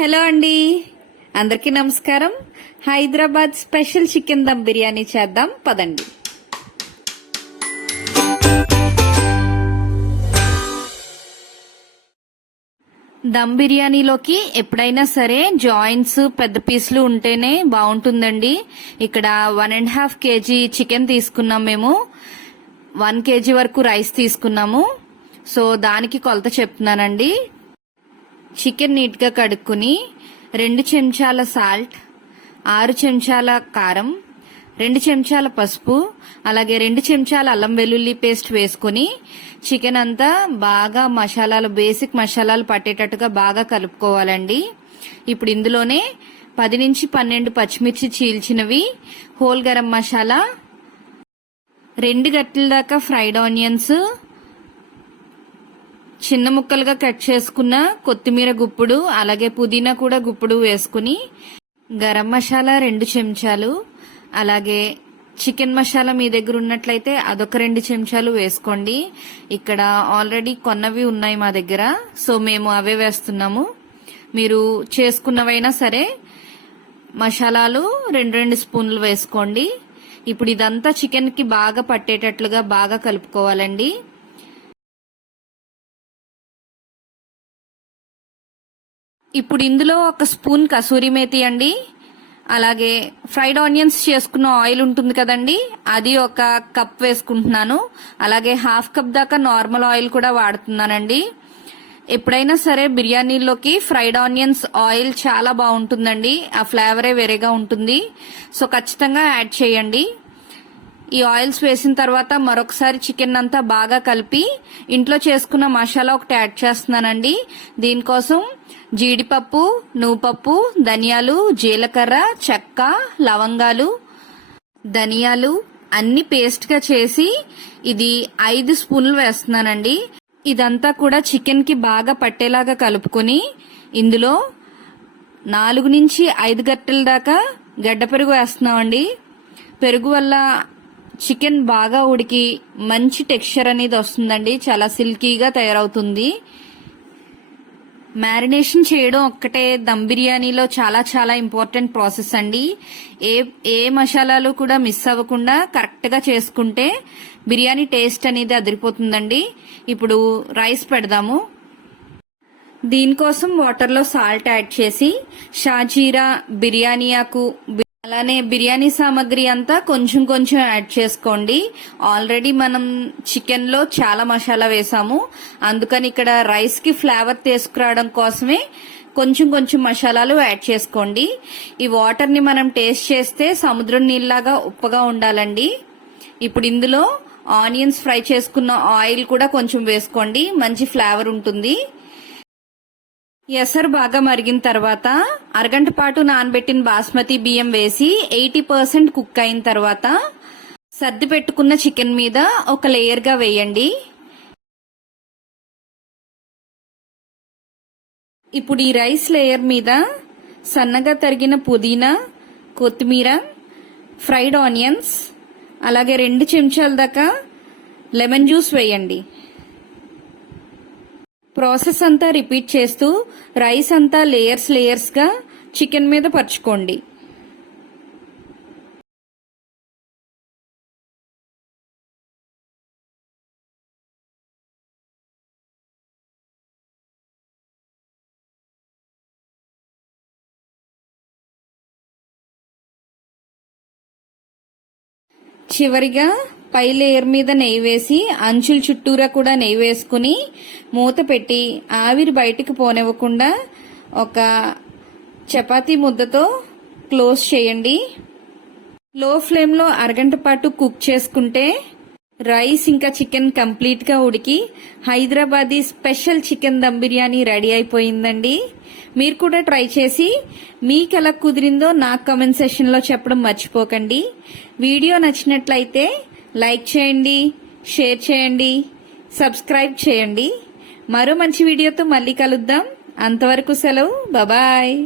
Hello అండి, అందరికీ నమస్కారం. హైదరాబాద్ స్పెషల్ చికెన్ దమ్ బిర్యానీ చేద్దాం పదండి. దమ్ బిర్యానీలోకి ఎప్పుడైనా సరే జాయింట్స్ పెద్ద పీసులు ఉంటేనే బాగుంటుందండి. ఇక్కడ 1.5 kg చికెన్ తీసుకున్నాం. మేము 1 kg వరకు రైస్ తీసుకున్నాము. సో దానికి కొలత చెప్తున్నానండి. చికెన్ నీట్ గా కడుక్కుని 2 చెంచాల సాల్ట్, 6 చెంచాల కారం, 2 చెంచాల పసుపు, అలాగే 2 చెంచాల అల్లం వెల్లుల్లి పేస్ట్ వేసుకుని చికెన్ అంతా బాగా మసాలాలు, బేసిక్ మసాలాలు పట్టేటట్టుగా బాగా కలుపుకోవాలండి. ఇప్పుడు ఇందులోనే 10 నుంచి 12 పచ్చిమిర్చి చీల్చినవి, హోల్ గరం మసాలా, 2 గట్ల దాకా ఫ్రైడ్ ఆనియన్స్, చిన్న ముక్కలుగా కట్ చేసుకున్న కొత్తిమీర గుప్పుడు, అలాగే పుదీనా కూడా గుప్పుడు వేసుకుని, గరం మసాలా 2 చెంచాలు, అలాగే చికెన్ మసాలా మీ దగ్గర ఉన్నట్లయితే అదొక 2 చెంచాలు వేసుకోండి. ఇక్కడ ఆల్రెడీ కొన్నవి ఉన్నాయి మా దగ్గర, సో మేము అవే వేస్తున్నాము. మీరు చేసుకున్నవైనా సరే మసాలాలు 2 స్పూన్లు వేసుకోండి. ఇప్పుడు ఇదంతా చికెన్ కి బాగా పట్టేటట్లుగా బాగా కలుపుకోవాలండి. ఇప్పుడు ఇందులో 1 స్పూన్ కసూరి మేతి అండి, అలాగే ఫ్రైడ్ ఆనియన్స్ చేసుకున్న ఆయిల్ ఉంటుంది కదండి, అది 1 కప్ వేసుకుంటున్నాను. అలాగే 1/2 కప్ దాకా నార్మల్ ఆయిల్ కూడా వాడుతున్నానండి. ఎప్పుడైనా సరే బిర్యానీలోకి ఫ్రైడ్ ఆనియన్స్ ఆయిల్ చాలా బాగుంటుందండి. ఆ ఫ్లేవరే వేరేగా ఉంటుంది. సో ఖచ్చితంగా యాడ్ చేయండి. ఈ ఆయిల్స్ వేసిన తర్వాత మరొకసారి చికెన్ అంతా బాగా కలిపి ఇంట్లో చేసుకున్న మసాలా ఒకటి యాడ్ చేస్తున్నానండి. దీనికోసం జీడిపప్పు, నువ్వుపప్పు, ధనియాలు, జీలకర్ర, చెక్క, లవంగాలు, ధనియాలు అన్ని పేస్ట్ గా చేసి ఇది 5 స్పూన్లు వేస్తున్నానండి. ఇదంతా కూడా చికెన్ కి బాగా పట్టేలాగా కలుపుకొని ఇందులో 4 నుంచి 5 గట్టల దాకా గడ్డ పెరుగు వేస్తున్నామండి. పెరుగు వల్ల చికెన్ బాగా ఉడికి మంచి టెక్స్చర్ అనేది వస్తుందండి. చాలా సిల్కీగా తయారవుతుంది. మ్యారినేషన్ చేయడం ఒక్కటే దమ్ బిర్యానీలో చాలా చాలా ఇంపార్టెంట్ ప్రాసెస్ అండి. ఏ మసాలాలు కూడా మిస్ అవ్వకుండా కరెక్ట్ గా చేసుకుంటే బిర్యానీ టేస్ట్ అనేది అదిరిపోతుందండి. ఇప్పుడు రైస్ పెడదాము. దీనికోసం వాటర్ లో సాల్ట్ యాడ్ చేసి షాజీరా, బిర్యానీ ఆకు, అలానే బిర్యానీ సామాగ్రి అంతా కొంచెం కొంచెం యాడ్ చేసుకోండి. ఆల్రెడీ మనం చికెన్ లో చాలా మసాలా వేసాము, అందుకని ఇక్కడ రైస్ కి ఫ్లేవర్ తీసుకురావడం కోసమే కొంచెం కొంచెం మసాలాలు యాడ్ చేసుకోండి. ఈ వాటర్ ని మనం టేస్ట్ చేస్తే సముద్రం నీళ్ళలాగా ఉప్పగా ఉండాలండి. ఇప్పుడు ఇందులో ఆనియన్స్ ఫ్రై చేసుకున్న ఆయిల్ కూడా కొంచెం వేసుకోండి, మంచి ఫ్లేవర్ ఉంటుంది. ఎసరు బాగా మరిగిన తర్వాత అరగంట పాటు నానబెట్టిన బాస్మతి బియ్యం వేసి 80% కుక్ అయిన తర్వాత సర్ది పెట్టుకున్న చికెన్ మీద ఒక లేయర్ గా వేయండి. ఇప్పుడు ఈ రైస్ లేయర్ మీద సన్నగా తరిగిన పుదీనా, కొత్తిమీర, ఫ్రైడ్ ఆనియన్స్, అలాగే 2 చెంచాల దాకా లెమన్ జ్యూస్ వేయండి. ప్రాసెస్ అంతా రిపీట్ చేస్తూ రైస్ అంతా లేయర్స్ గా చికెన్ మీద పరుచుకోండి. చివరిగా పై లేయర్ మీద నెయ్యి వేసి అంచుల చుట్టూరా కూడా నెయ్యి వేసుకుని మూత పెట్టి ఆవిరి బయటికి పోనివ్వకుండా ఒక చపాతీ ముద్దతో క్లోజ్ చేయండి. లో ఫ్లేమ్ లో అరగంట పాటు కుక్ చేసుకుంటే రైస్ ఇంకా చికెన్ కంప్లీట్ గా ఉడికి Hyderabadi special chicken dum biryani ready అయిపోయిందండి. మీరు కూడా ట్రై చేసి మీకు ఎలా కుదిరిందో నాకు కామెంట్ సెక్షన్ లో చెప్పడం మర్చిపోకండి. వీడియో నచ్చినట్లయితే లైక్ చేయండి, షేర్ చేయండి, సబ్స్క్రైబ్ చేయండి. మరో మంచి వీడియోతో మళ్ళీ కలుద్దాం. అంతవరకు సెలవు, బాయ్.